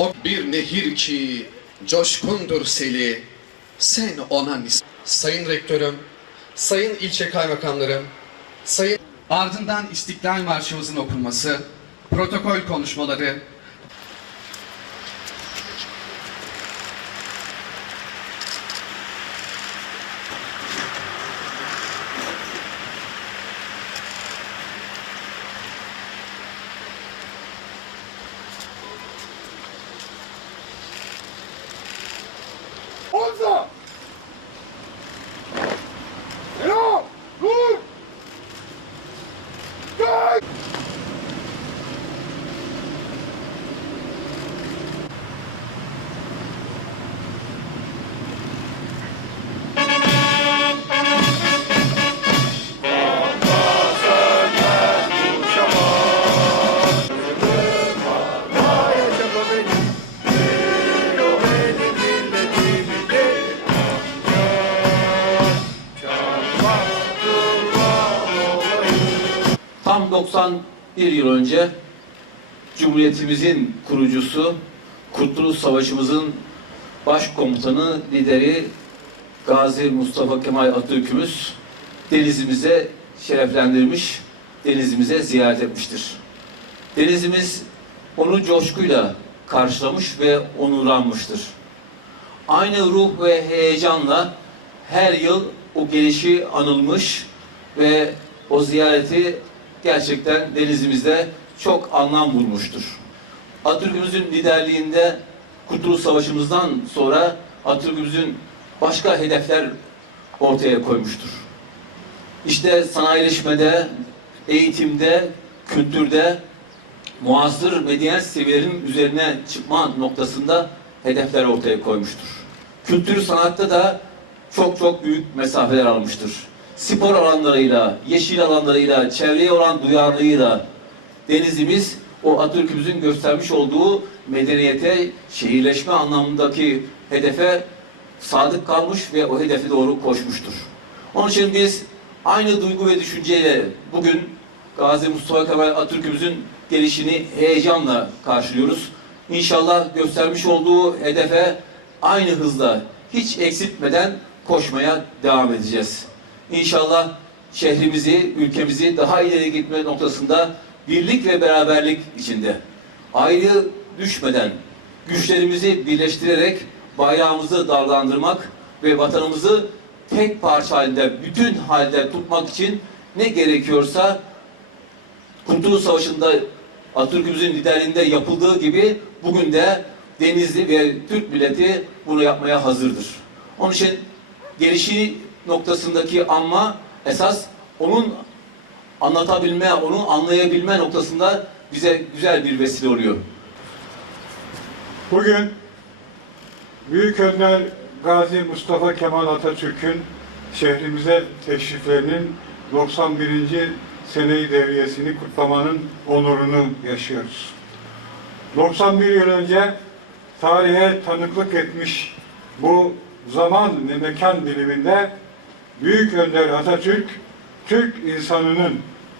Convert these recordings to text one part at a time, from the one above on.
O bir nehir ki coşkundur seli, sen ona nis... Sayın Rektörüm, Sayın İlçe Kaymakamlarım, Sayın... Ardından İstiklal Marşımızın okunması, protokol konuşmaları, Tam 91 yıl önce Cumhuriyetimizin kurucusu, Kurtuluş Savaşımızın başkomutanı, lideri Gazi Mustafa Kemal Atatürk'ümüz denizimize şereflendirmiş, denizimize ziyaret etmiştir. Denizimiz onu coşkuyla karşılamış ve onurlanmıştır. Aynı ruh ve heyecanla her yıl o gelişi anılmış ve o ziyareti gerçekten denizimizde çok anlam bulmuştur. Atatürk'ümüzün liderliğinde Kurtuluş Savaşımızdan sonra Atatürk'ümüzün başka hedefler ortaya koymuştur. İşte sanayileşmede, eğitimde, kültürde muasır medeniyet seviyelerinin üzerine çıkma noktasında hedefler ortaya koymuştur. Kültür sanatta da çok çok büyük mesafeler almıştır. Spor alanlarıyla, yeşil alanlarıyla, çevreye olan duyarlılığıyla denizimiz o Atatürk'ümüzün göstermiş olduğu medeniyete, şehirleşme anlamındaki hedefe sadık kalmış ve o hedefe doğru koşmuştur. Onun için biz aynı duygu ve düşünceyle bugün Gazi Mustafa Kemal Atatürk'ümüzün gelişini heyecanla karşılıyoruz. İnşallah göstermiş olduğu hedefe aynı hızla hiç eksiltmeden koşmaya devam edeceğiz. İnşallah şehrimizi, ülkemizi daha ileri gitme noktasında birlik ve beraberlik içinde ayrı düşmeden güçlerimizi birleştirerek bayrağımızı dalgalandırmak ve vatanımızı tek parça halinde, bütün halde tutmak için ne gerekiyorsa Kurtuluş Savaşı'nda Atatürk'ümüzün liderliğinde yapıldığı gibi bugün de Denizli ve Türk milleti bunu yapmaya hazırdır. Onun için gelişi noktasındaki anma esas onun anlatabilme, onu anlayabilme noktasında bize güzel bir vesile oluyor. Bugün Büyük Önder Gazi Mustafa Kemal Atatürk'ün şehrimize teşriflerinin 91. seneyi devriyesini kutlamanın onurunu yaşıyoruz. 91 yıl önce tarihe tanıklık etmiş bu zaman ve mekan diliminde Büyük Önder Atatürk, Türk insanının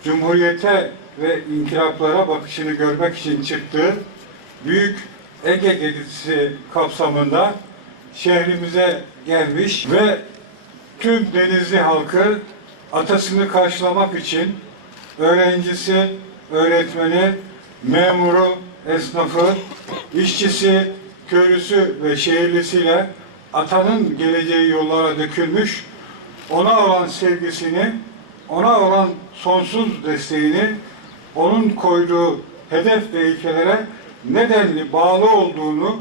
Cumhuriyete ve inkılaplara bakışını görmek için çıktığı Büyük Ege gezisi kapsamında şehrimize gelmiş ve tüm Denizli halkı atasını karşılamak için öğrencisi, öğretmeni, memuru, esnafı, işçisi, köylüsü ve şehirlisiyle atanın geleceği yollara dökülmüş, ona olan sevgisini, ona olan sonsuz desteğini, onun koyduğu hedef ve ilkelere nedenli bağlı olduğunu,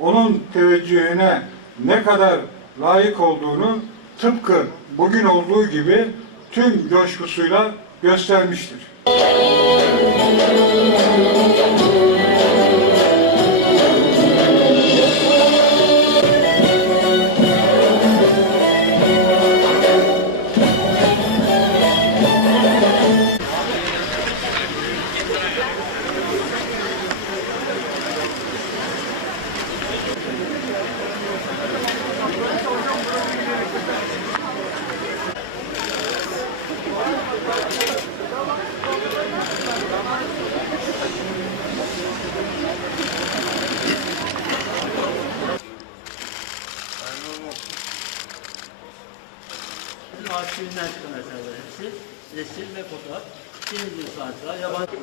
onun teveccühüne ne kadar layık olduğunu tıpkı bugün olduğu gibi tüm coşkusuyla göstermiştir. Arşivinden çıkan eserler hepsi. Resim ve fotoğraf. Denizli sanatçılar, yabancı...